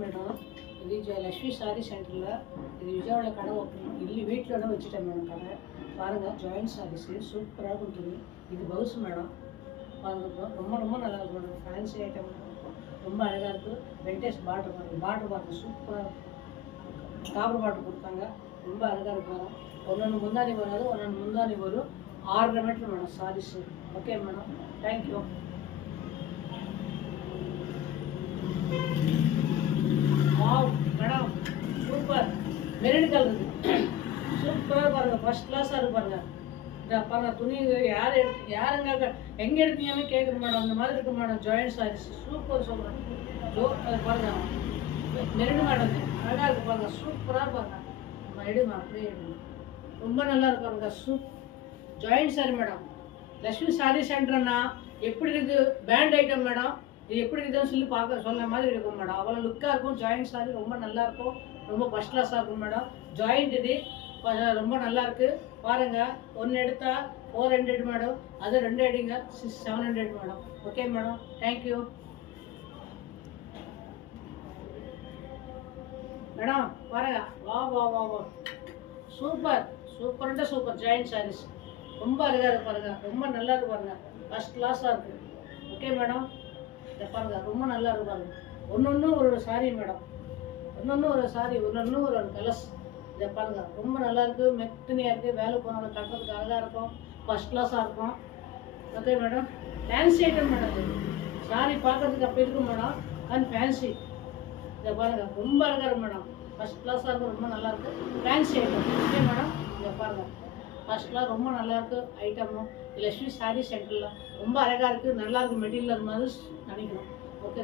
madam ఇది Lakshmi sorry సెంటర్లో ఇది విజయవాడ కడ ఇల్లు వీటిలోనే வச்சுட்டேன் மேடம் கடை பாருங்கள் ஜாயின்ட் சாரீஸ் சூப்பராக ఉంటుంది இது பவுஸ் மேடம் பாருங்க ரொம்ப ரொம்ப நல்லா இருக்கும் மேடம் ஃபேன்சி ஐட்டம் ரொம்ப அழகாக இருக்குது வெண்டேஜ் பார்டர் பாருங்கள் சூப்பராக காப்பர் பார்டர் கொடுத்தாங்க ரொம்ப அழகாக இருக்கும் ஒன்று முந்தானி வராது ஒன்று முந்தானி வரும் 6.5 metre madam sarees okay madam thank you wow madam super maroon colour சூப்பராக பாருங்கள் ஃபர்ஸ்ட் கிளாஸாக இருக்கு பாருங்கள் இந்த பாருங்கள் துணி யாருங்க எங்கே எடுத்தீங்கன்னு கேட்குற மேடம் அந்த மாதிரி இருக்கு மேடம் ஜாயின்ட் சாரீஸ் சூப்பர் சொல்கிறேன் அது பாருங்கள் மெரூன் மேடம் அழகாக இருக்குது பாருங்கள் சூப்பராக பாருங்கள் எடுங்க அப்படியே எடுங்க ரொம்ப நல்லா இருக்கு பாருங்க joint sorry madam Lakshmi sari சென்டர்னா எப்படி இருக்குது பேண்ட் ஐட்டம் மேடம் இது எப்படி இருக்குதுன்னு சொல்லி சொன்ன மாதிரி இருக்கும் மேடம் அவ்வளோ லுக்காக இருக்கும் ஜாயின்ட் சாரி ரொம்ப நல்லா இருக்கும் ரொம்ப ஃபர்ஸ்ட் கிளாஸாக இருக்கும் மேடம் ஜாயிண்ட் இது ரொம்ப நல்லா இருக்கு பாருங்க ஒன்று எடுத்தா 400 மேடம் அது 2 எடுங்க 700 madam okay madam thank you madam பாருங்க வா வா வா வா சூப்பர் சூப்பர் ஜாயின்ட் சாரீஸ் ரொம்ப அழகாக இருக்கு பாருங்க ரொம்ப நல்லா இருக்கு பாருங்க ஃபர்ஸ்ட் கிளாஸாக இருக்கு ஓகே மேடம் இதை பாருங்க ரொம்ப நல்லா இருக்கு பாருங்க ஒன்று ஒரு சாரி மேடம் ஒன்று ஒரு சாரி ஒன்று ஒரு கலர்ஸ் இதை பாருங்க ரொம்ப நல்லா இருக்கு மெத்தனியாக இருக்குது வேலை போனாலும் கட்டுறதுக்கு அழகாக இருக்கும் ஃபர்ஸ்ட் கிளாஸாக இருக்கும் okay madam fancy item madam இது சாரி பார்க்கறதுக்கு அப்படி இருக்கும் மேடம் அண்ட் ஃபேன்சி இதை பாருங்க ரொம்ப அழகாக இருக்கும் மேடம் ஃபர்ஸ்ட் கிளாஸாக இருக்கும் ரொம்ப நல்லா இருக்கு ஃபேன்சி ஐட்டம் ஓகே மேடம் இதை பாருங்க ஃபர்ஸ்ட் கிளாஸ் ரொம்ப நல்லா இருக்கு ஐட்டமும் லக்ஷ்மி சாரி சென்டரில் ரொம்ப அழகாக இருக்குது நல்லா இருக்கு மெட்டீரியல் மாதிரி நினைக்கிறோம் ஓகே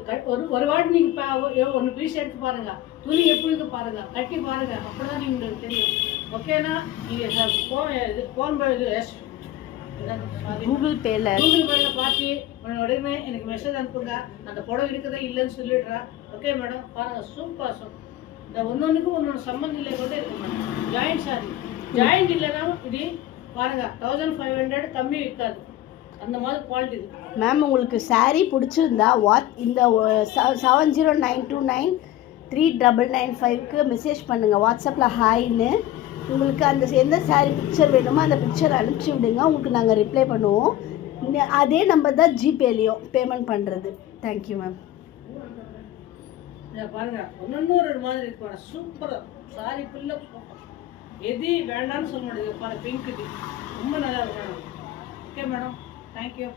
ஒரு வாட்டி நீங்கள் ஒன்று பீஸ் எடுத்து பாருங்க துணி எப்படி இருக்கு பாருங்க கட்டி பாருங்க அப்படிதான் உங்களுக்கு தெரியும் ஓகேனா நீங்கள் ஃபோன் கூகுள் பேல பார்த்து உடனே எனக்கு மெசேஜ் அனுப்புங்க அந்த புடவை இருக்குதா இல்லைன்னு சொல்லிடுறேன் ஓகே மேடம் பாருங்க சூப்பர் இந்த ஒன்னொன்றுக்கும் ஒன்று சம்மந்தம் இல்லை கூட இருக்கு மேடம் ஜாயிண்ட் சாரி ஜாயிண்ட் இல்லைன்னா இது பாருங்க 1500 கம்மி இருக்காது அந்த மாதிரி குவாலிட்டி இருக்கு மேம் உங்களுக்கு சாரீ பிடிச்சிருந்தா இந்த 7092939995க்கு மெசேஜ் பண்ணுங்கள் வாட்ஸ்அப்பில் ஹாய்ன்னு உங்களுக்கு அந்த எந்த சாரீ பிக்சர் வேணுமோ அந்த பிக்சர் அனுப்பிச்சி விடுங்க உங்களுக்கு நாங்கள் ரிப்ளை பண்ணுவோம் அதே நம்பர் தான் ஜிபேலையும் பேமெண்ட் பண்ணுறது தேங்க்யூ மேம் பாருங்க ஒன்று ஒரு மாதிரி இருக்கு சூப்பராக சாரி ஃபுல்லாக எது வேண்டாம்னு சொல்ல முடியாது பாருங்க பிங்க் ரொம்ப நல்லா இருக்கு மேடம் ஓகே மேடம் தேங்க்யூ